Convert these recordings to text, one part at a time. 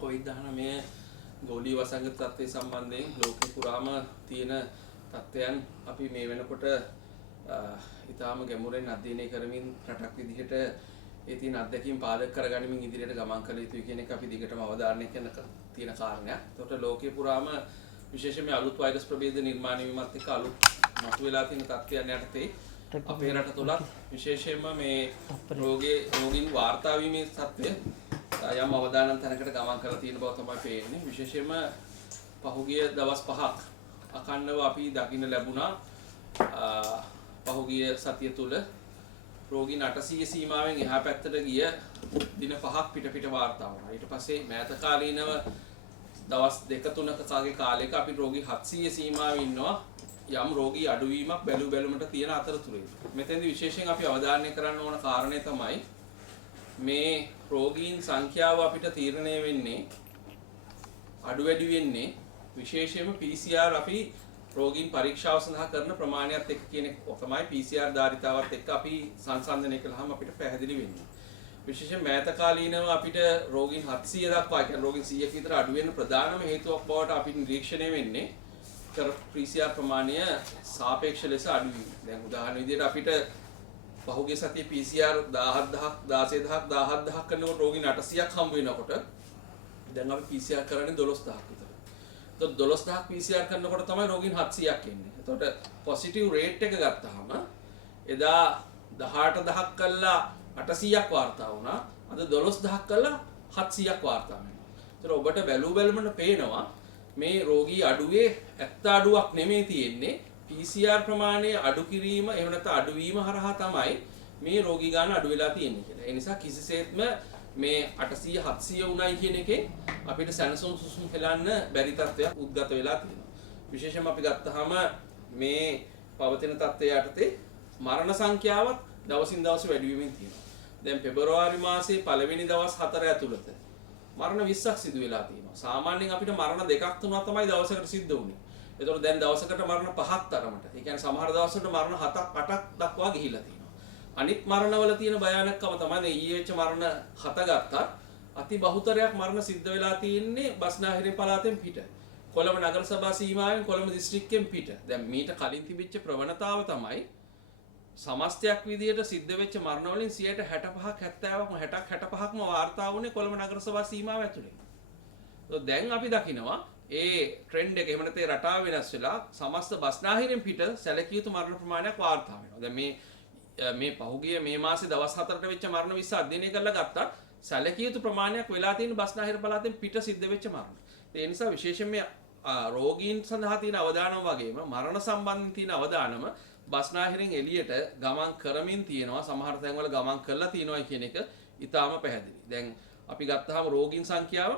COVID-19 ගෝලීය වසංගත තත්ත්වය සම්බන්ධයෙන් ලෝකෙ පුරාම තියෙන තත්ත්වයන් අපි මේ වෙනකොට ඊටාම ගැඹුරින් අධ්‍යයනය කරමින් රටක් විදිහට ඒ තියෙන අත්දැකීම් පාදක කරගනිමින් ඉදිරියට ගමන් කළ යුතුයි කියන එක අපි දිගටම අවධාරණය කරන තියෙන කාරණයක්. ඒකට ලෝකෙ පුරාම විශේෂයෙන්ම අලුත් වෛරස් ප්‍රභේද නිර්මාණය වීමත් එක්ක අලුත් මතුවලා තියෙන තත්ත්වයන් යටතේ අපේ රට තුලත් විශේෂයෙන්ම මේ රෝගීන් වාර්තා වීමේ තත්ත්වය යම් අවදානම් තැනකට ගමන් කරලා තියෙන බව තමයි පේන්නේ. විශේෂයෙන්ම පහුගිය දවස් 5ක් අඛණ්ඩව අපි දකින්න ලැබුණා පහුගිය සතිය තුල රෝගීන් 800 සීමාවෙන් එහා පැත්තට ගිය දින 5ක් පිට වාර්තා වුණා. ඊට පස්සේ මෑත කාලීනව දවස් 2-3ක කාලයක අපි රෝගී 700 සීමාවෙ ඉන්නවා. යම් රෝගී අඩුවීමක් බැලුමට තියෙන අතරතුරේ. මෙතෙන්දී විශේෂයෙන් අපි අවධාරණය කරන්න ඕන කාරණේ තමයි මේ රෝගීන් සංඛ්‍යාව අපිට තීරණය වෙන්නේ අඩු වැඩි වෙන්නේ විශේෂයෙන්ම PCR අපි රෝගීන් පරීක්ෂාව සඳහා කරන ප්‍රමාණයත් එක්ක කියන එක තමයි PCR ධාරිතාවත් එක්ක අපි සංසන්දනය කළාම අපිට පැහැදිලි වෙන්නේ. විශේෂයෙන් මෑත කාලීනව අපිට රෝගීන් 700 දක්වා කියන්නේ රෝගීන් 100ක විතර අඩු වෙන ප්‍රධානම හේතුවක් බවට අපි නිරීක්ෂණය වෙන්නේ PCR ප්‍රමාණය සාපේක්ෂ ලෙස අඩු වීම. දැන් උදාහරණ විදිහට අපිට පහුගිය සතියේ PCR 17000ක් 16000ක් 17000ක් කරනකොට රෝගීන් 800ක් හම්බ වෙනකොට දැන් අපි PCR කරන්නේ 12000ක් විතර. එතකොට 12000ක් PCR කරනකොට තමයි රෝගීන් 700ක් එන්නේ. එතකොට පොසිටිව් රේට් එක ගත්තාම එදා 18000ක් කළා 800ක් වාර්තා වුණා. අද 12000ක් කළා 700ක් වාර්තා වෙනවා. ඒතර ඔබට බැලුමට පේනවා මේ රෝගී අඩුවේ ඇත්ත අඩුවක් නෙමෙයි තියෙන්නේ PCR ප්‍රමාණය අඩු කිරීම එහෙම නැත්නම් අඩුවීම හරහා තමයි මේ රෝගී ගාන අඩු වෙලා තියෙන්නේ කියලා. ඒ නිසා කිසිසේත්ම මේ 800 700 උණයි කියන එකේ අපිට සැනසුම් සුසුම් හෙලන්න බැරි තත්ත්වයක් උද්ගත වෙලා තියෙනවා. විශේෂයෙන්ම අපි ගත්තාම මේ පවතින තත්ත්වය යටතේ මරණ සංඛ්‍යාවත් දවසින් දවස වැඩි වෙමින් තියෙනවා. දැන් පෙබරවාරි මාසයේ පළවෙනි දවස් 4 ඇතුළත මරණ 20ක් සිදු වෙලා තියෙනවා. සාමාන්‍යයෙන් අපිට මරණ 2-3ක් තමයි දවසකට සිද්ධ වෙන්නේ. ඒතකොට දැන් දවසකට මරණ 5ක් තරමට. ඒ කියන්නේ සමහර දවස්වලට මරණ 7-8ක් දක්වා ගිහිලා තියෙනවා. අනිත් මරණවල තියෙන භයානකකම තමයි ඊයේ වෙච්ච මරණ 7 ගත්තත් අති බහුතරයක් මරණ සිද්ධ වෙලා තියෙන්නේ බස්නාහිර පළාතෙන් පිට. කොළඹ නගර සභා සීමාවෙන් කොළඹ දිස්ත්‍රික්කයෙන් පිට. දැන් මීට කලින් තිබිච්ච ප්‍රවණතාව තමයි සමස්තයක් විදියට සිද්ධ වෙච්ච මරණ වලින් 65%ක් 65%ක්ම වාර්තා වුණේ කොළඹ නගර සභා සීමාව ඇතුලේ. දැන් අපි දකිනවා ඒ ට්‍රෙන්ඩ් එක එහෙම නැත්නම් රටාව වෙනස් වෙලා සමස්ත බස්නාහිරෙන් පිට සැලකිය යුතු මරණ ප්‍රමාණයක් වාර්තා වෙනවා. දැන් මේ පහුගිය මේ මාසේ දවස් 4ට වෙච්ච මරණ 20 අධ්‍යයනය කරලා ගත්තා සැලකිය යුතු ප්‍රමාණයක් වෙලා තියෙන බස්නාහිර පළාතෙන් පිට සිද්ධ වෙච්ච මරණ. ඒ නිසා විශේෂයෙන් මේ රෝගීන් සඳහා තියෙන අවදානම වගේම මරණ සම්බන්ධයෙන් තියෙන අවදානම බස්නාහිරෙන් එළියට ගමන් කරමින් තියෙනවා. සමහර තැන්වල ගමන් කරලා තියෙනවා කියන එක ඊටාම පැහැදිලි. දැන් අපි ගත්තාම රෝගීන් සංඛ්‍යාව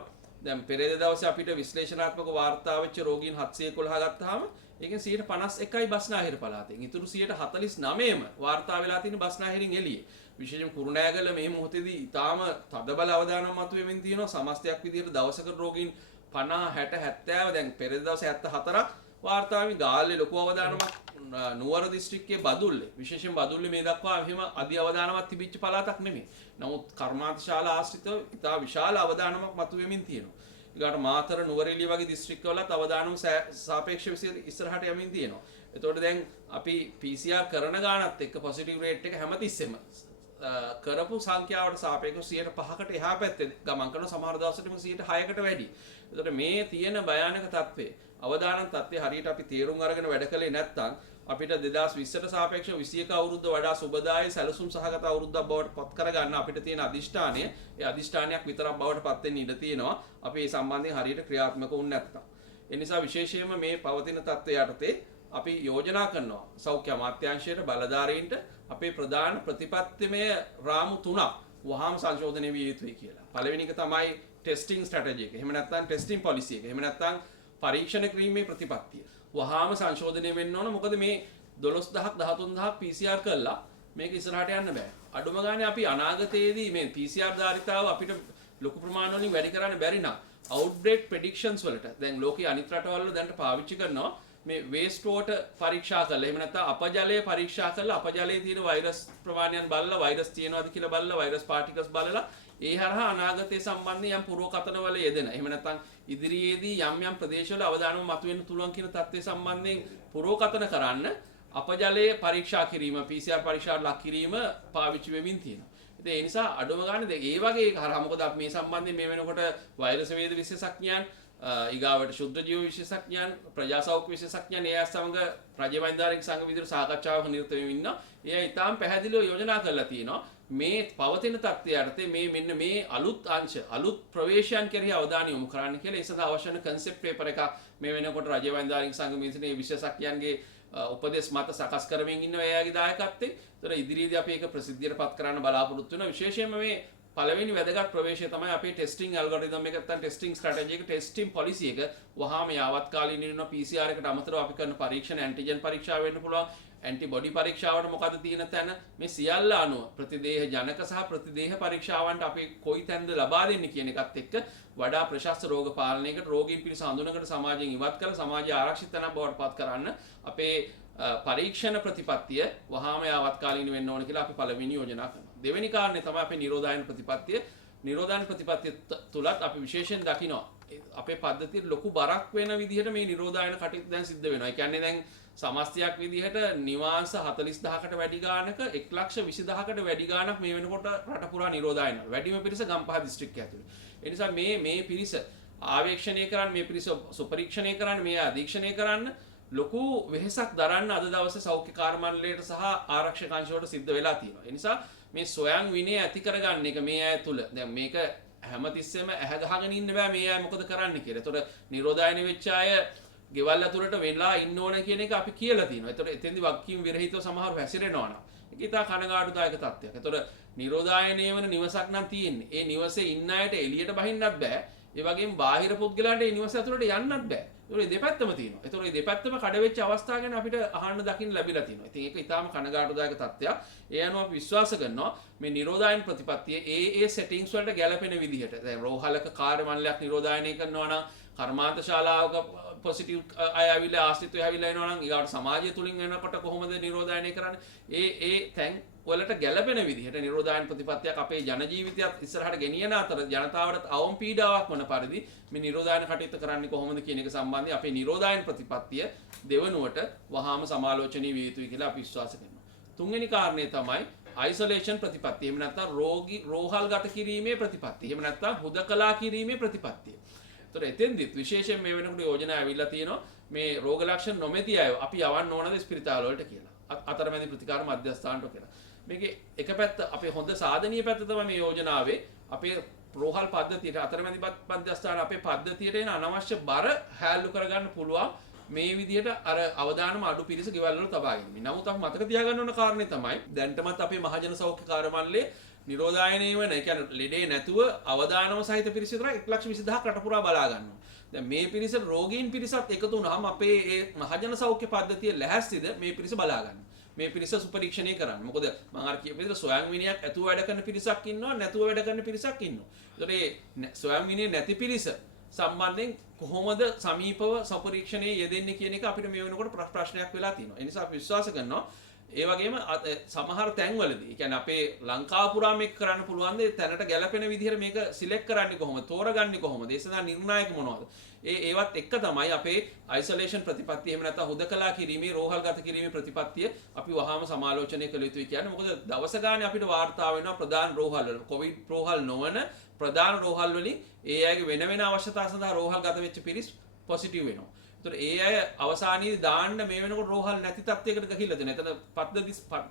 දැන් පෙරේද දවසේ අපිට විශ්ලේෂණාත්මක වාර්තා වෙච්ච රෝගීන් 711 ගත්තාම ඒකෙන් 51යි බස්නාහිර පළාතෙන්. ඊටු 149ම වාර්තා වෙලා තියෙන බස්නාහිරින් එළියේ. විශේෂයෙන් කුරුණෑගල මේ මොහොතේදී ඊටාම තදබල අවදානම මතුවෙමින් තියෙනවා. සමස්තයක් විදිහට දවසකට රෝගීන් 50 60 70 දැන් පෙරේද දවසේ 74ක් වාර්තා වෙමි. ගාල්ලේ ලොකු අවදානමක් නුවර දිස්ත්‍රික්කයේ බදුල්ලේ විශේෂයෙන් බදුල්ලේ මේ දක්වා එහෙම අධි අවදානමක් තිබිච්ච පළාතක් නෙමෙයි. නමුත් කර්මාන්ත ශාලා ආශ්‍රිතව ඉතා විශාල අවදානමක් මතුවෙමින් තියෙනවා. ඊගාට මාතර නුවරඑළිය වගේ දිස්ත්‍රික්කවලත් අවදානම සාපේක්ෂ විදිහට ඉස්සරහට යමින් තියෙනවා. එතකොට දැන් අපි PCR කරන ගානත් එක්ක පොසිටිව් රේට් එක හැමතිස්සෙම කරපු සංඛ්‍යාවට සාපේක්ෂව 5%කට එහා පැත්තේ ගමන් කරන සමහර දවසට 6%කට වැඩි. එතකොට මේ තියෙන භයානක තත්ත්වේ අවදානම් තත්ත්වය හරියට අපි තේරුම් අරගෙන වැඩ කළේ නැත්නම් අපිට 2020ට සාපේක්ෂව 21 අවුරුද්ද වඩා සුබදායි සැලසුම් සහගත අවුරුද්දක් බවට පත් කරගන්න අපිට තියෙන අදිෂ්ඨානය ඒ අදිෂ්ඨානයක් විතරක් බවට පත් වෙන්න ඉඩ තියෙනවා අපි මේ සම්බන්ධයෙන් හරියට ක්‍රියාත්මක වුනේ නැත්නම්. ඒ නිසා විශේෂයෙන්ම මේ පවතින තත්ත්වය යටතේ අපි යෝජනා කරනවා සෞඛ්‍ය අමාත්‍යාංශයට බලධාරීන්ට අපේ ප්‍රධාන ප්‍රතිපත්තිමය රාමු 3ක් වහාම සංශෝධනය විය යුතුයි කියලා. පළවෙනි එක තමයි ටෙස්ටිං ස්ට්‍රැටජි එක. එහෙම නැත්නම් ටෙස්ටිං පොලිසි එක. එහෙම නැත්නම් පරීක්ෂණ කිරීමේ ප්‍රතිපත්තිය. වහාම සංශෝධනය වෙන්න ඕන. මොකද මේ 12000ක් 13000ක් PCR කළා මේක ඉස්සරහට යන්න බෑ. අඩුම ගානේ අපි අනාගතයේදී මේ PCR ධාරිතාව අපිට ලොකු ප්‍රමාණ වලින් වැඩි කරන්න බැරි නම් outbreak predictions වලට දැන් ලෝකයේ අනිත් රටවල් වල දැන්ට පාවිච්චි කරනවා මේ waste water පරීක්ෂා කරලා එහෙම නැත්නම් අපජලය පරීක්ෂා කරලා අපජලයේ තියෙන වෛරස් ප්‍රමාණයන් බලලා වෛරස් තියෙනවද කියලා බලලා වෛරස් පාටිකල්ස් බලලා ඒ හරහා අනාගතයේ සම්බන්ධයෙන් යම් පුරවකතනවල යෙදෙන. එහෙම නැත්නම් ඉදිරියේදී යම් ප්‍රදේශවල අවදානම මතුවෙන්න පුළුවන් කියන තත්ත්වයේ සම්බන්ධයෙන් පුරවකතන කරන්න අපජලයේ පරීක්ෂා කිරීම PCR පරීක්ෂාවට ලක් කිරීම පාවිච්චි වෙමින් තියෙනවා. ඉතින් ඒ නිසා අඩුම ගානේ ඒ වගේ හරහා මොකද අපි මේ සම්බන්ධයෙන් මේ වෙනකොට වෛරස් වේද විශේෂඥයන් ඊගාවට ශුද්ධ ජීව විශේෂඥයන් ප්‍රජා සෞඛ්‍ය විශේෂඥයන් ඒ සමග රජ වෛද්‍යාරික සංඝ විදිහට සාකච්ඡාවක නිරත වෙමින් ඉන්නවා. ඒ ඊටාම් පැහැදිලිව යෝජනා කරලා තියෙනවා. මේ පවතින තත්ත්වය යටතේ මේ මෙන්න මේ අලුත් අංශ අලුත් ප්‍රවේශයන් කෙරෙහි අවධානය යොමු කරන්න කියලා ඒ සඳහා අවශ්‍ය කරන කන්සෙප්ට් පේපර් එක මේ වෙනකොට රජ වෛද්‍යාරික සංඝ මිනිස්ත්‍රයේ විශේෂඥයන්ගේ උපදෙස් මත සකස් කරමින් ඉන්නවා එයාගේ දායකත්වයෙන්. ඒතර ඉදිරියේදී අපි ඒක ප්‍රසිද්ධියට පත් කරන්න බලාපොරොත්තු වෙනවා. විශේෂයෙන්ම මේ පළවෙනි වැදගත් ප්‍රවේශය තමයි අපේ ටෙස්ටිං ඇල්ගොරිතම් එක නැත්නම් ටෙස්ටිං ස්ට්‍රැටජි එක ටෙස්ටිං පොලිසි එක වහාම යාවත්කාලීන වෙන PCR එකට අමතරව අපි කරන පරීක්ෂණ ඇන්ටිජන් පරීක්ෂා වෙන්න පුළුවන් ඇන්ටිබොඩි පරීක්ෂාවට මොකද තියෙන තැන මේ සියල්ල අනුව ප්‍රතිදේහ ජනක සහ ප්‍රතිදේහ පරීක්ෂාවන්ට අපි කොයි තැනද ලබා දෙන්නේ කියන එකත් එක්ක වඩා ප්‍රශස්ත රෝග පාලනයකට රෝගීන් පිළිස හඳුනකට සමාජයෙන් ඉවත් කරලා සමාජය ආරක්ෂිත තැනක් බවට පත් කරන්න අපේ පරීක්ෂණ ප්‍රතිපත්තිය වහාම යාවත්කාලීන වෙන්න ඕන කියලා අපි පළවෙනි යෝජනා කරනවා. දෙවෙනි කාරණේ තමයි අපේ නිරෝධායන ප්‍රතිපත්තිය. නිරෝධායන ප්‍රතිපත්තිය තුලත් අපි විශේෂයෙන් දකිනවා අපේ පද්ධතියේ ලොකු බරක් වෙන විදිහට මේ නිරෝධායන කටයුතු දැන් සිද්ධ වෙනවා. ඒ කියන්නේ දැන් සමස්තයක් විදිහට නිවාස 40000කට වැඩි ගානක 1,20,000කට වැඩි ගානක් මේ වෙනකොට රට පුරා නිරෝධායන. වැඩිම පිරිස ගම්පහ දිස්ත්‍රික්කය ඇතුළේ. ඒ නිසා මේ පිරිස ආවේක්ෂණය කරන්න, මේ පිරිස සුපරීක්ෂණය කරන්න, මේ අධීක්ෂණය කරන්න ලොකු වෙහෙසක් දරන්න අද දවසේ සෞඛ්‍ය කාර්යාලයට සහ ආරක්ෂක අංශවලට සිද්ධ වෙලා තියෙනවා. ඒ නිසා මේ සොයන් විනය ඇති කරගන්න එක මේ අය තුල දැන් මේක හැමතිස්සෙම ඇහ ගහගෙන ඉන්න බෑ මේ අය මොකද කරන්න කියලා. ඒතකොට නිරෝධායන වෙච්ච අය ගෙවල් ඇතුළට වෙලා ඉන්න ඕන කියන එක අපි කියලා තියෙනවා. ඒතකොට එතෙන්දි වක්කීම් විරහිතව සමහරව හැසිරෙනවා නම් ඒක ඉතා කනගාටුදායක තත්ත්වයක්. ඒතකොට නිරෝධායනය වෙන නිවසක් නම් තියෙන්නේ. ඒ නිවසේ ඉන්න අයට එළියට බහින්නත් බෑ. ඒ වගේම බාහිර පුද්ගලයන්ට ඒ නිවස ඇතුළට යන්නත් බෑ. ඒතකොට දෙපැත්තම තියෙනවා. ඒතකොට මේ දෙපැත්තම කඩ වෙච්ච අවස්ථා ගැන අපිට අහන්න දකින්න ලැබිලා තියෙනවා. ඉතින් ඒක ඊටාම කනගාටුදායක තත්ත්වයක්. ඒ අනුව අපි විශ්වාස කරනවා මේ නිරෝධායන ප්‍රතිපත්තිය ඒ සෙටින්ග්ස් වලට ගැලපෙන විදිහට. දැන් රෝහලක කාර්ය මණ්ඩලයක් නිරෝධායනය කරනවා නම් කර්මාන්ත ශාලාවක පොසිටිව් අය ඇවිල්ලා ආශ්‍රිතව ඇවිල්ලා එනවා නම් ඊගාට සමාජය තුලින් වෙනකොට කොහොමද නිරෝධායනය කරන්නේ? ඒ තැන් වලට ගැලපෙන විදිහට නිරෝධායන ප්‍රතිපත්තියක් අපේ ජන ජීවිතයත් ඉස්සරහට ගෙනියන අතර ජනතාවට අවම පීඩාවක් වන පරිදි මේ නිරෝධායන කටයුතු කරන්නේ කොහොමද කියන එක සම්බන්ධයෙන් අපේ නිරෝධායන ප්‍රතිපත්තිය දෙවනුවට වහාම සමාලෝචනීය විය යුතුයි කියලා අපි විශ්වාස කරනවා. තුන්වෙනි කාරණය තමයි අයිසොලේෂන් ප්‍රතිපත්තිය. එහෙම නැත්නම් රෝහල්ගත කිරීමේ ප්‍රතිපත්තිය. එහෙම නැත්නම් හුදකලා කිරීමේ ප්‍රතිපත්තිය. ඒතර එතෙන්දිත් විශේෂයෙන් මේ වෙනකොට යෝජනා ඇවිල්ලා තියෙනවා මේ රෝග ලක්ෂණ නොමැති අය අපි යවන්න ඕනද ස්පිරිතාල වලට කියලා. අතරමැදි ප්‍රතිකාර මධ්‍යස්ථානට කියලා. මේකේ එක පැත්ත අපේ හොඳ සාධනීය පැත්ත තමයි මේ යෝජනාවේ අපේ රෝහල් පද්ධතියට අතරමැදි මධ්‍යස්ථාන අපේ පද්ධතියට එන අනවශ්‍ය බර හැල්ලු කරගන්න පුළුවන් මේ විදිහට අර අවදානම අඩු පිරිස ගෙවල් වල තබා ගැනීම. නමුත් අපි මතක තියාගන්න ඕන කාරණේ තමයි දැන්ටමත් අපේ මහජන සෞඛ්‍ය කාර්යාලයේ නිරෝධායනය වෙන ඒ කියන්නේ ලෙඩේ නැතුව අවදානම සහිත පිරිස විතර 1,20,000ක් රට පුරා බලා ගන්නවා. දැන් මේ පිරිස රෝගීන් පිරිසත් එකතු වුණාම අපේ ඒ මහජන සෞඛ්‍ය පද්ධතිය ලැහැස්තිද මේ පිරිස බලා ගන්න. මේ පිරිස සුපරීක්ෂණය කරන්න. මොකද මම අර කියපු විදිහට සොයන් විනයක් ඇතුව වැඩ කරන පිරිසක් ඉන්නවා නැතුව වැඩ කරන පිරිසක් ඉන්නවා. ඒතකොට මේ සොයන් විනය නැති පිරිස සම්බන්ධයෙන් කොහොමද සමීපව සුපරීක්ෂණයේ යෙදෙන්නේ කියන එක අපිට මේ වෙනකොට ප්‍රශ්නයක් වෙලා තියෙනවා. ඒ නිසා අපි විශ්වාස කරනවා ඒ වගේම සමහර තැන්වලදී ඒ කියන්නේ අපේ ලංකාව පුරා මේක කරන්න පුළුවන් ද තැනට ගැලපෙන විදිහට මේක සිලෙක්ට් කරන්නේ කොහොමද තෝරගන්නේ කොහොමද ඒ සඳහා නිර්ණායක මොනවද ඒවත් එක්ක තමයි අපේ අයිසොලේෂන් ප්‍රතිපත්තිය එහෙම නැත්නම් හුදකලා කිරීමේ රෝහල්ගත කිරීමේ ප්‍රතිපත්තිය අපි වහාම සමාලෝචනය කළ යුතුයි කියන්නේ මොකද දවස ගානේ අපිට වාර්තා වෙනවා ප්‍රධාන රෝහල් වල කොවිඩ් රෝහල් නොවන ප්‍රධාන රෝහල් වලින් ඒ අයගේ වෙන වෙන අවශ්‍යතා සඳහා රෝහල්ගත වෙච්ච පිරිස් පොසිටිව් වෙනවා. ඒතර ඒ අය අවසානයේදී දාන්න මේ වෙනකොට රෝහල් නැති තත්යකට ගිහිල්ලා තියෙනවා. එතන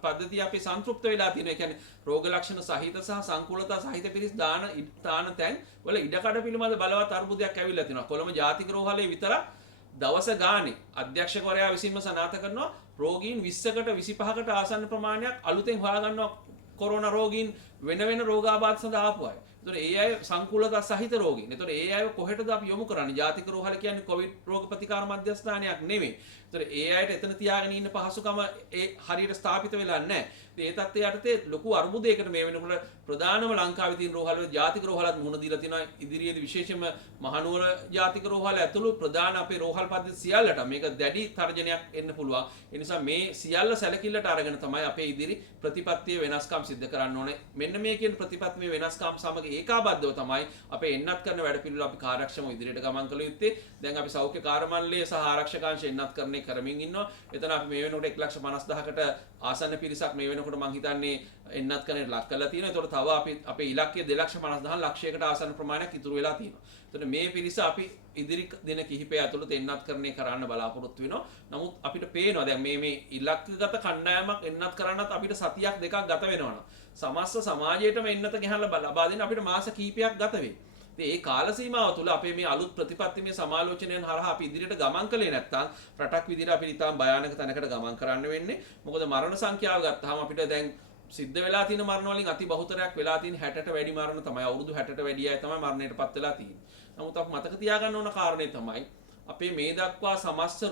පද්ධතිය අපේ සන්තුෂ්ත වෙලා තියෙනවා. ඒ කියන්නේ රෝග ලක්ෂණ සහිත සහ සංකූලතා සහිත පිරිස් දාන තැන් වල ඉඩකඩ පිළිබඳ බලවත් අර්බුදයක් ඇවිල්ලා තියෙනවා. කොළඹ ජාතික රෝහලේ විතරක් දවස ගානේ අධ්‍යක්ෂකවරයා විසින්ම සනාථ කරනවා රෝගීන් 20කට 25කට ආසන්න ප්‍රමාණයක් අලුතෙන් හොයාගන්නවා කොරෝනා රෝගීන් වෙන වෙන රෝගාබාධ සඳහා ආපු අය. ඒතර ඒ අය සංකූලතා සහිත රෝගීන්. ඒතර ඒ අයව කොහෙටද අපි යොමු කරන්නේ? ජාතික රෝහල කියන්නේ කොවිඩ් රෝග ප්‍රතිකාර මධ්‍යස්ථානයක් නෙමෙයි. ඒතර ඒ අයට එතන තියාගෙන ඉන්න පහසුකම ඒ හරියට ස්ථාපිත වෙලා නැහැ. ඒ තත්ත්වය යටතේ ලොකු අර්බුදයකට මේ වෙනකොට ප්‍රධානම ලංකාවේ තියෙන රෝහල් වල ජාතික රෝහලත් මුහුණ දීලා තියෙනවා. ඉදිරියේදී විශේෂයෙන්ම මහනුවර ජාතික රෝහල ඇතුළු ප්‍රධාන අපේ රෝහල් පද්ධති සියල්ලට මේක දැඩි තර්ජනයක් එන්න පුළුවන්. ඒ නිසා මේ සියල්ල සැලකිල්ලට අරගෙන තමයි අපේ ඉදිරි ප්‍රතිපත්තියේ වෙනස්කම් සිද්ධ කරන්න ඕනේ. මෙන්න මේ කියන ප්‍රතිපත්තියේ වෙනස්කම් සමග ඒකාබද්ධව තමයි අපේ එන්නත් කරන වැඩපිළිවෙල අපි කාර්යක්ෂමව ඉදිරියට ගමන් කළ යුත්තේ. දැන් අපි සෞඛ්‍ය කාර්යමණ්ඩලය සහ ආරක්ෂකාංශ එන්නත් කරන්නේ කරමින් ඉන්නවා. එතන අපි මේ වෙනකොට 1,50,000කට ආසන්න පිරිසක් මේ වෙනකොට මම හිතන්නේ එන්නත් කරන්නට ලක් කරලා තියෙනවා. ඒතකොට තව අපි අපේ ඉලක්කය 2,50,000 ලක්ෂයකට ආසන්න ප්‍රමාණයක් ඉතුරු වෙලා තියෙනවා. එතකොට මේ පිරිස අපි ඉදිරි දින කිහිපය ඇතුළත එන්නත් කරන්නේ කරන්න බලාපොරොත්තු වෙනවා. නමුත් අපිට පේනවා දැන් මේ ඉලක්කගත කණ්ඩායමක් එන්නත් කරන්නත් අපිට සතියක් දෙකක් ගත වෙනවා. සමස්ත සමාජයේටම එන්නත ගහලා ලබා දෙන්න අපිට මාස කිහිපයක් ගත වෙයි. ඉතින් ඒ කාල සීමාව තුළ අපේ මේ අලුත් ප්‍රතිපත්තිමය සමාලෝචනයන් හරහා අපි ඉදිරියට ගමන් කළේ නැත්නම් රටක් විදිහට අපිට ඉතාම භයානක තැනකට ගමන් කරන්න වෙන්නේ. මොකද මරණ සංඛ්‍යාව ගත්තාම අපිට දැන් සිද්ධ වෙලා තියෙන මරණ වලින් අති බහුතරයක් වෙලා තියෙන 60ට වැඩි මරණ තමයි. අවුරුදු 60ට වැඩි අය තමයි මරණයටපත් වෙලා තියෙන්නේ. නමුත් අපි මතක තියාගන්න ඕන කාරණේ තමයි අපේ මේ දක්වා සමස්ත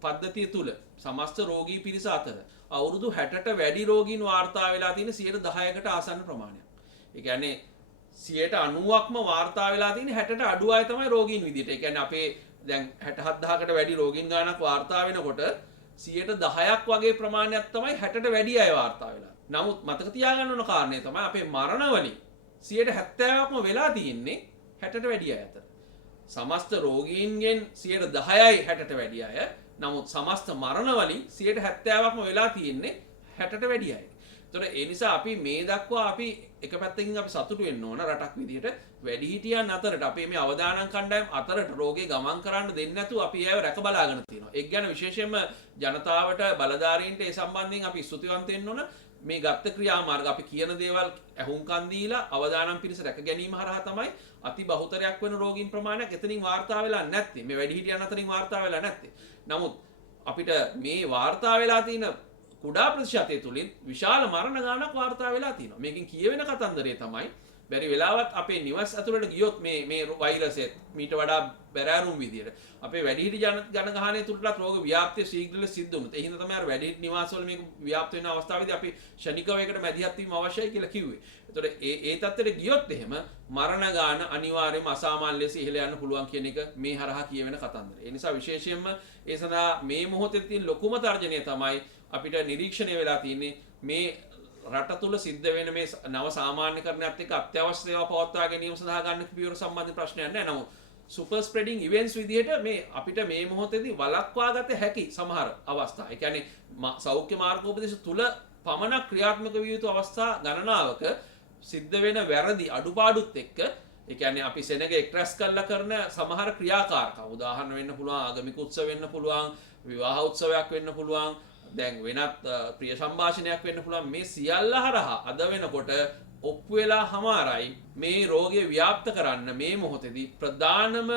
පද්ධතිය තුල සමස්ත රෝගී පිරිස අතර අවුරුදු 60ට වැඩි රෝගීන් වාර්තා වෙලා තියෙන 10%කට ආසන්න ප්‍රමාණයක්. ඒ කියන්නේ 90%ක්ම වාර්තා වෙලා තියෙන 60ට අඩු අය තමයි රෝගීන් විදිහට. ඒ කියන්නේ අපේ දැන් 67000කට වැඩි රෝගීන් ගාණක් වාර්තා වෙනකොට 10%ක් වගේ ප්‍රමාණයක් තමයි 60ට වැඩි අය වාර්තා වෙලා. නමුත් මතක තියාගන්න ඕන කාරණේ තමයි අපේ මරණ වලින් 70%ක්ම වෙලා තියෙන්නේ 60ට වැඩි අය අතර. සමස්ත රෝගීන්ගෙන් 10%යි 60ට වැඩි අය. නමුත් සමස්ත මරණ වලින් 70%ක්ම වෙලා තියෙන්නේ 60ට වැඩි අය. ඒතර ඒ නිසා අපි මේ දක්වා අපි එක පැත්තකින් අපි සතුටු වෙන්න ඕන රටක් විදිහට වැඩිහිටියන් අතරට අපේ මේ අවදානම් කණ්ඩායම් අතරට රෝගේ ගමන් කරන්න දෙන්නේ නැතුව අපි ඒව රැක බලාගෙන තියෙනවා. ඒක ගැන විශේෂයෙන්ම ජනතාවට බලධාරීන්ට ඒ සම්බන්ධයෙන් අපි ස්තුතිවන්ත වෙන්න ඕන. මේ ගත්ත ක්‍රියාමාර්ග අපි කියන දේවල් ඇහුම්කන් දීලා අවදානම් පිරිස රැක ගැනීම හරහා තමයි අති බහුතරයක් වෙන රෝගීන් ප්‍රමාණයක් එතනින් වාර්තා වෙලා නැත්තේ. මේ වැඩිහිටියන් අතරින් වාර්තා වෙලා නැත්තේ. නමුත් අපිට මේ වාර්තා වෙලා තියෙන කුඩා ප්‍රතිශතය තුලින් විශාල මරණ ගාණක් වාර්තා වෙලා තියෙනවා. මේකෙන් කියවෙන කතන්දරය තමයි බැරි වෙලාවත් අපේ නිවස් ඇතුළට ගියොත් මේ වෛරසය මීට වඩා බැරෑරුම් විදියට අපේ වැඩිහිටි ජනගහනය තුළට රෝග ව්‍යාප්තිය ශීඝ්‍රව සිද්ධ වුණොත් ඒ හින්දා තමයි අර වැඩිහිටි නිවාසවල මේක ව්‍යාප්ත වෙන අවස්ථාවේදී අපි ෂණිකව ඒකට මැදිහත් වීම අවශ්‍යයි කියලා කිව්වේ. ඒතකොට ඒ තත්ත්වෙට ගියොත් එහෙම මරණ ගාණ අනිවාර්යයෙන්ම අසාමාන්‍ය ලෙස ඉහළ යන්න පුළුවන් කියන එක මේ හරහා කියවෙන කතන්දරය. ඒ නිසා විශේෂයෙන්ම ඒ සඳහා මේ මොහොතේ තියෙන ලොකුම තර්ජනය තමයි අපිට නිරීක්ෂණය වෙලා තියෙන්නේ මේ රට තුල සිද්ධ වෙන මේ නව සාමාන්‍යකරණයත් එක්ක අත්‍යවශ්‍ය සේවා පවත්වා ගැනීම සඳහා ගන්න පියවර සම්බන්ධ ප්‍රශ්නයක් නැහැ. නමුත් සුපර් ස්ප්‍රෙඩිං ඉවෙන්ට්ස් විදිහට මේ අපිට මේ මොහොතේදී වළක්වා ගත හැකි සමහර අවස්ථා. ඒ කියන්නේ සෞඛ්‍ය මාර්ගෝපදේශ තුල පමණක් ක්‍රියාත්මක විය යුතු අවස්ථා ගණනාවක සිද්ධ වෙන වැරදි අඩුපාඩුත් එක්ක ඒ කියන්නේ අපි සෙනග එක්රැස් කරලා කරන සමහර ක්‍රියාකාරකම් උදාහරණ වෙන්න පුළුවන් ආගමික උත්සව වෙන්න පුළුවන් විවාහ උත්සවයක් වෙන්න පුළුවන් දැන් වෙනත් ප්‍රිය සම්භාෂණයක් වෙන්න පුළුවන් මේ සියල්ල හරහා අද වෙනකොට ඔප්පු වෙලා හමාරයි මේ රෝගය ව්‍යාප්ත කරන්න මේ මොහොතේදී ප්‍රධානම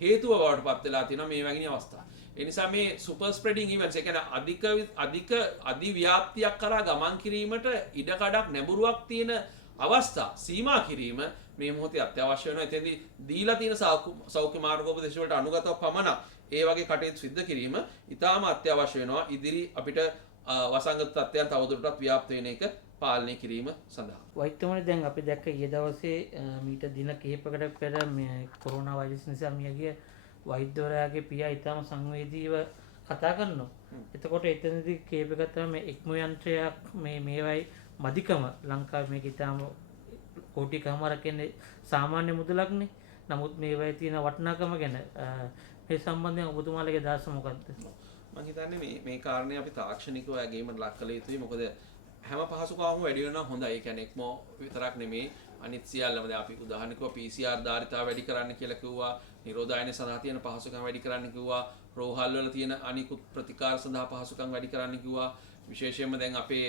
හේතුව බවට පත් වෙලා තියෙනවා මේ වගේ අවස්ථා. ඒ නිසා මේ සුපර් ස්ප්‍රෙඩිං ඉවෙන්ට්ස් ඒ කියන්නේ අධි ව්‍යාප්තියක් කරා ගමන් කිරීමට ඉඩකඩක් නැඹුරුවක් තියෙන අවස්ථා සීමා කිරීම මේ මොහොතේ අත්‍යවශ්‍ය වෙනවා. එතෙන්දී දීලා තියෙන සෞඛ්‍ය මාර්ගෝපදේශ වලට අනුගතව පමණක් ඒ වගේ කටයුතු සිද්ධ කිරීම ඉතාම අත්‍යවශ්‍ය වෙනවා. ඉදිරි අපිට වසංගත තත්ත්වයන් තවදුරටත් ව්‍යාප්ත වෙන එක පාලනය කිරීම සඳහා. වෛද්‍යවරුනි දැන් අපි දැක්ක ඊයේ දවසේ මීට දින කිහිපයකට පෙර මේ කොරෝනා වෛරස් නිසා මියගිය වෛද්‍යවරයාගේ පියා ඉතාම සංවේදීව කතා කරනවා. එතකොට එතනදී කීපයකට මේ එක්මෝ යන්ත්‍රයක් මේවයි මදිකම ලංකාවේ මේක ඉතාම කෝටි කමාරක් කියන්නේ සාමාන්‍ය මුදලක්නේ. නමුත් මේවයි තියෙන වටිනාකම ගැන මේ සම්බන්ධයෙන් ඔබතුමාලගේ අදහස මොකක්ද? මම හිතන්නේ මේ කාරණේ අපි තාක්ෂණිකව ඇගීමට ලක් කළ යුතුයි. මොකද හැම පහසුකමක්ම වැඩි වෙනවා හොඳයි. ඒ කියන්නේ එක්මෝ විතරක් නෙමේ අනිත් සියල්ලම දැන් අපි උදාහරණයක් PCR ධාරිතාව වැඩි කරන්න කියලා කිව්වා. නිරෝධායන සඳහා තියෙන පහසුකම් වැඩි කරන්න කිව්වා. රෝහල් වල තියෙන අනිකුත් ප්‍රතිකාර සඳහා පහසුකම් වැඩි කරන්න කිව්වා. විශේෂයෙන්ම දැන් අපේ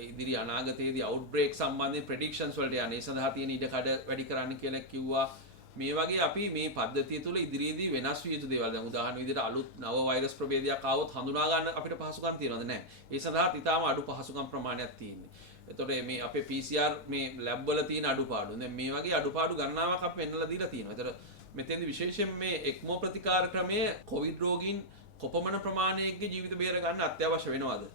ඉදිරි අනාගතයේදී අවුට්බ්‍රේක් සම්බන්ධයෙන් ප්‍රෙඩික්ෂන්ස් වලට යන්නේ සඳහා තියෙන ඉඩකඩ වැඩි කරන්න කියලා කිව්වා. මේ වගේ අපි මේ පද්ධතිය තුළ ඉදිරියේදී වෙනස් විය යුතු දේවල් දැන් උදාහරණ විදිහට අලුත් නව වෛරස් ප්‍රභේදයක් ආවොත් හඳුනා ගන්න අපිට පහසුකම් තියෙනවද නැහැ. ඒ සඳහා ඉතාම අඩු පහසුකම් ප්‍රමාණයක් තියෙන්නේ. එතකොට මේ අපේ PCR මේ ලැබ් වල තියෙන අඩුපාඩු. දැන් මේ වගේ අඩුපාඩු ගණනාවක් අපි පෙන්නලා දීලා තියෙනවා. ඒතර මෙතෙන්දී විශේෂයෙන් මේ එක්මෝ ප්‍රතිකාර ක්‍රමය කොවිඩ් රෝගීන් කොපමණ ප්‍රමාණයකගේ ජීවිත බේර ගන්න අත්‍යවශ්‍ය වෙනවද?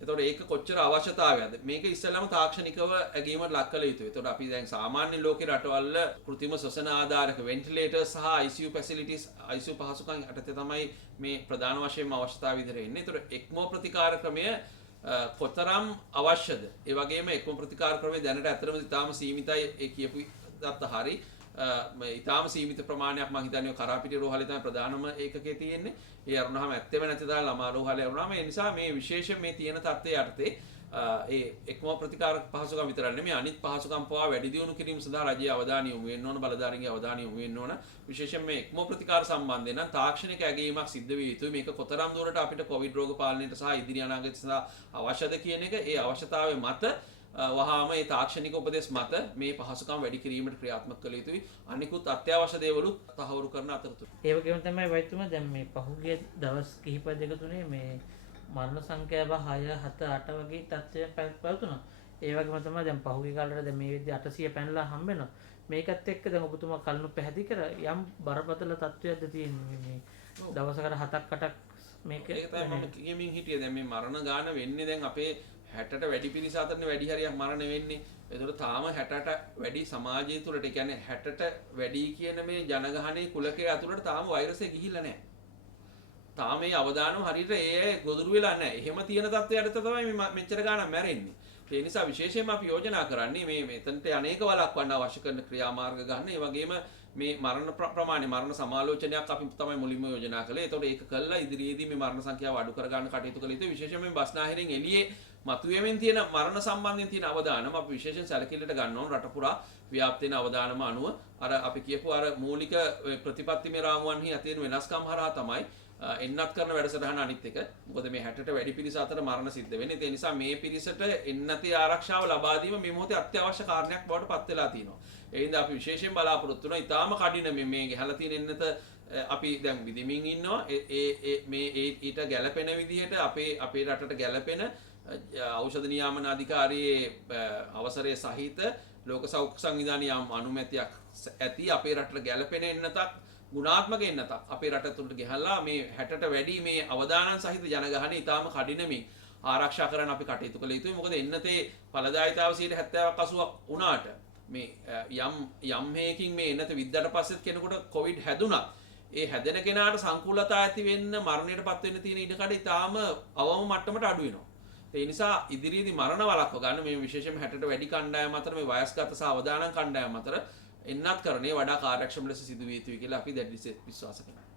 එතකොට ඒක කොච්චර අවශ්‍යතාවයක්ද? මේක ඉස්සෙල්ලාම තාක්ෂණිකව ඇගීමට ලක් කළ යුතුයි. එතකොට අපි දැන් සාමාන්‍ය ලෝකේ රටවල් කෘත්‍රිම ශ්වසන ආධාරක වෙන්ටිලේටර්ස් සහ ICU ෆැසිලිටිස් ICU පහසුකම් යටතේ තමයි මේ ප්‍රධාන වශයෙන්ම අවශ්‍යතාවය විදිහට එන්නේ. එතකොට එක්මෝ ප්‍රතිකාර ක්‍රමය කොතරම් අවශ්‍යද? ඒ වගේම එක්මෝ ප්‍රතිකාර ක්‍රමය දැනට ඇත්තටම ඉතාම සීමිතයි. ඒ කියපු දත්ත හරි ඉතාම සීමිත ප්‍රමාණයක් මම හිතන්නේ කරාපිටිය රෝහලේ තමයි ප්‍රධානම ඒකකේ තියෙන්නේ. ඒ අරුණාම ඇත්තෙම නැති තරම් ළමා රෝහලේ අරුණාම ඒ නිසා මේ විශේෂ මේ තියෙන තත්ත්වයේ යටතේ ඒ එක්ම ප්‍රතිකාර පහසුකම් විතරක් නෙමෙයි අනිත් පහසුකම් පවා වැඩි දියුණු කිරීම සඳහා රජයේ අවධානය යොමු වෙන්න ඕන බලධාරීන්ගේ අවධානය යොමු වෙන්න ඕන විශේෂයෙන් මේ එක්ම ප්‍රතිකාර සම්බන්ධයෙන් නම් තාක්ෂණික ඇගීමක් සිද්ධ විය යුතුයි මේක කොතරම් දුරට අපිට කොවිඩ් රෝග පාලනයට සහ ඉදිරි අනාගතය සඳහා අවශ්‍යද කියන එක ඒ අවශ්‍යතාවය මත වහාම මේ තාක්ෂණික උපදෙස් මත මේ පහසුකම් වැඩි කිරීමට ක්‍රියාත්මක කළ යුතුයි අනිකුත් අත්‍යවශ්‍ය දේවලුත් තහවුරු කරන අතරතුර ඒ වගේම තමයි වෛද්‍යතුමා දැන් මේ පහුගිය දවස් කිහිප දෙක තුනේ මේ මරණ සංඛ්‍යාව 6 7 8 වගේ තත්ත්වයන් පැවතුණා. ඒ වගේම තමයි දැන් පහුගිය කාලේට දැන් මේ විදිහට 800 පැනලා හම්බ වෙනවා. මේකත් එක්ක දැන් ඔබතුමා කලින් පැහැදිලි කර යම් බරපතල තත්ත්වයක්ද තියෙන්නේ මේ දවසකට 7ක් 8ක් මේක ඒක තමයි මම කියමින් හිටියේ දැන් මේ මරණ ගාන වෙන්නේ දැන් අපේ 60ට වැඩි පිරිස අතරනේ වැඩි හරියක් මරණ වෙන්නේ. ඒතකොට තාම 60ට වැඩි සමාජය තුළට ඒ කියන්නේ 60ට වැඩි කියන මේ ජනගහනයේ කුලකයේ අතුරට තාම වෛරසය ගිහිල්ලා නැහැ. තාම මේ අවදානම හරියට ඒ ගොදුරු වෙලා නැහැ. එහෙම තියෙන තත්ත්වයට තමයි මේ මෙච්චර ගාණක් මැරෙන්නේ. ඒ නිසා විශේෂයෙන්ම අපි යෝජනා කරන්නේ මේ මෙතනට අනේක වළක්වන්න අවශ්‍ය කරන ක්‍රියාමාර්ග ගන්න. ඒ වගේම මේ මරණ ප්‍රමාණය මරණ සමාලෝචනයක් අපි තමයි මුලින්ම යෝජනා කළේ. ඒතකොට ඒක කළා ඉදිරියේදී මේ මරණ සංඛ්‍යාව අඩු කර ගන්න කටයුතු කළ යුතුයි. විශේෂයෙන්ම මේ බස්නාහිරෙන් එළියේ මතුවෙමින් තියෙන මරණ සම්බන්ධයෙන් තියෙන අවදානම අපි විශේෂයෙන් සැලකිල්ලට ගන්න ඕන රට පුරා ව්‍යාප්ත වෙන අවදානම අනුව අර අපි කියපු අර මූලික ප්‍රතිපත්තිමය රාමුවන්හි ඇති වෙන වෙනස්කම් හරහා තමයි එන්නත් කරන වැඩසටහන අනිත් එක. මොකද මේ 60ට වැඩි පිරිස අතර මරණ සිද්ධ වෙන්නේ. ඒ නිසා මේ පිරිසට එන්නතේ ආරක්ෂාව ලබා දීම මේ මොහොතේ අත්‍යවශ්‍ය කාරණයක් බවට පත් වෙලා තියෙනවා. ඒ හින්දා අපි විශේෂයෙන් බලාපොරොත්තු වෙනවා. ඊටාම කඩින මේ ගහලා තියෙන එන්නත අපි දැන් විදිමින් ඉන්නවා. මේ ඊට ගැළපෙන විදිහට අපේ රටට ගැළපෙන ඖෂධ නියාමන අධිකාරියේ අවසරය සහිත ලෝක සෞඛ්‍ය සංවිධානයේ අනුමැතියක් ඇති අපේ රටට ගැළපෙන එන්නතක් ගුණාත්මක එන්නතක් අපේ රට තුළට ගෙහලා මේ 60ට වැඩි මේ අවදානන් සහිත ජනගහනය ඉතාම කඩිනමින් ආරක්ෂා කරන්න අපි කටයුතු කළ යුතුයි. මොකද එන්නතේ ඵලදායීතාව 70ක් 80ක් වුණාට මේ යම් හේකින් මේ එන්නත විද්දාට පස්සෙත් කෙනෙකුට කොවිඩ් හැදුනත් ඒ හැදෙන කෙනාට සංකූලතා ඇති වෙන්න මරණයටපත් වෙන්න තියෙන ඉඩකඩ ඉතාම අවම මට්ටමට අඩු වෙනවා. ඒ නිසා ඉදිරියේදී මරණ වළක්ව ගන්න මේ විශේෂයෙන්ම 60ට වැඩි කණ්ඩායම් අතර මේ වයස්ගත සහ අවදානම් කණ්ඩායම් අතර එන්නත් කරන්නේ වඩා කාර්යක්ෂම ලෙස සිදු විය යුතුයි කියලා අපි දැඩිව විශ්වාස කරනවා.